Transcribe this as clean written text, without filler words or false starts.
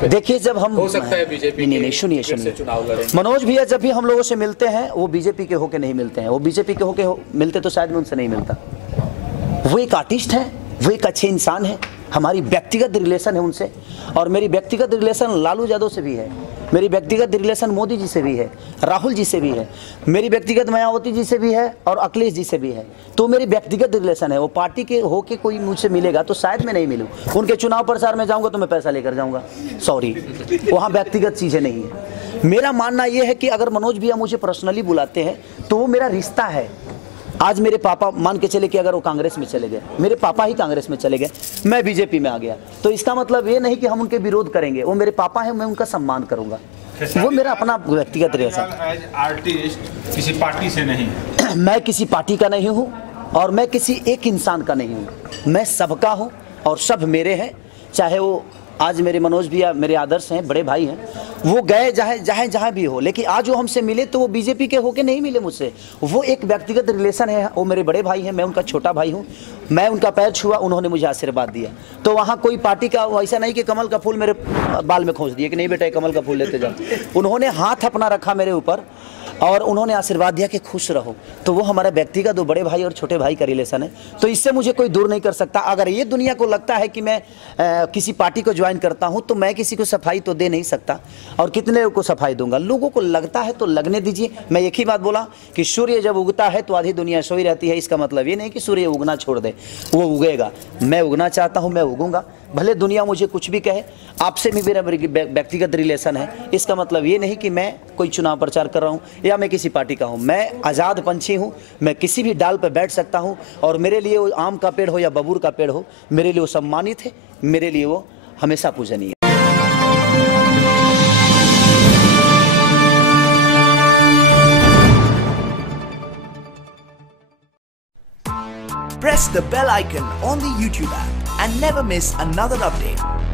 पे? देखिए, जब हम हो सकता है बीजेपी नहीं, सुनिए चुनाव लड़ेंगे। मनोज भैया जब भी हम लोगों से मिलते हैं वो बीजेपी के होके नहीं मिलते हैं। वो बीजेपी के होके मिलते तो शायद मैं उनसे नहीं मिलता। वो एक आर्टिस्ट है, वो एक अच्छे इंसान है। हमारी व्यक्तिगत रिलेशन है उनसे, और मेरी व्यक्तिगत रिलेशन लालू यादव से भी है, मेरी व्यक्तिगत रिलेशन मोदी जी से भी है, राहुल जी से भी है, मेरी व्यक्तिगत मायावती जी से भी है और अखिलेश जी से भी है। तो मेरी व्यक्तिगत रिलेशन है। वो पार्टी के होके कोई मुझसे मिलेगा तो शायद मैं नहीं मिलूं। उनके चुनाव प्रचार में जाऊंगा तो मैं पैसा लेकर जाऊंगा, सॉरी, वहाँ व्यक्तिगत चीज़ें नहीं है। मेरा मानना यह है कि अगर मनोज भैया मुझे पर्सनली बुलाते हैं तो वो मेरा रिश्ता है। आज मेरे पापा मान के चले कि अगर वो कांग्रेस में चले गए, मेरे पापा ही कांग्रेस में चले गए, मैं बीजेपी में आ गया, तो इसका मतलब ये नहीं कि हम उनके विरोध करेंगे। वो मेरे पापा हैं, मैं उनका सम्मान करूंगा। वो मेरा अपना व्यक्तिगत रिलेशन। आर्टिस्ट किसी पार्टी से नहीं है। मैं किसी पार्टी का नहीं हूँ और मैं किसी एक इंसान का नहीं हूँ। मैं सबका हूँ और सब मेरे हैं। चाहे वो आज मेरे मनोज भैया मेरे आदर्श हैं, बड़े भाई हैं, वो गए जहाँ भी हो, लेकिन आज वो हमसे मिले तो वो बीजेपी के होके नहीं मिले मुझसे। वो एक व्यक्तिगत रिलेशन है। वो मेरे बड़े भाई हैं, मैं उनका छोटा भाई हूँ। मैं उनका पैर छुआ, उन्होंने मुझे आशीर्वाद दिया। तो वहाँ कोई पार्टी का ऐसा नहीं कि कमल का फूल मेरे बाल में खोस दिया कि नहीं बेटा कमल का फूल लेते जाओ। उन्होंने हाथ अपना रखा मेरे ऊपर और उन्होंने आशीर्वाद दिया कि खुश रहो। तो वो हमारा व्यक्तिगत दो बड़े भाई और छोटे भाई का रिलेशन है। तो इससे मुझे कोई दूर नहीं कर सकता। अगर ये दुनिया को लगता है कि मैं किसी पार्टी को ज्वाइन करता हूं तो मैं किसी को सफाई तो दे नहीं सकता, और कितने को सफाई दूंगा। लोगों को लगता है तो लगने दीजिए। मैं एक ही बात बोला कि सूर्य जब उगता है तो आधी दुनिया सोई रहती है। इसका मतलब ये नहीं कि सूर्य उगना छोड़ दे, वो उगेगा। मैं उगना चाहता हूं, मैं उगूंगा, भले दुनिया मुझे कुछ भी कहे। आपसे भी मेरा व्यक्तिगत रिलेशन है। इसका मतलब ये नहीं कि मैं कोई चुनाव प्रचार कर रहा हूँ या मैं किसी पार्टी का हूँ। मैं आज़ाद पंछी हूँ, मैं किसी भी डाल पर बैठ सकता हूँ, और मेरे लिए वो आम का पेड़ हो या बबूर का पेड़ हो, मेरे लिए वो सम्मानित है, मेरे लिए वो हमेशा पूजनीय है। Press the bell icon on the YouTube app and never miss another update.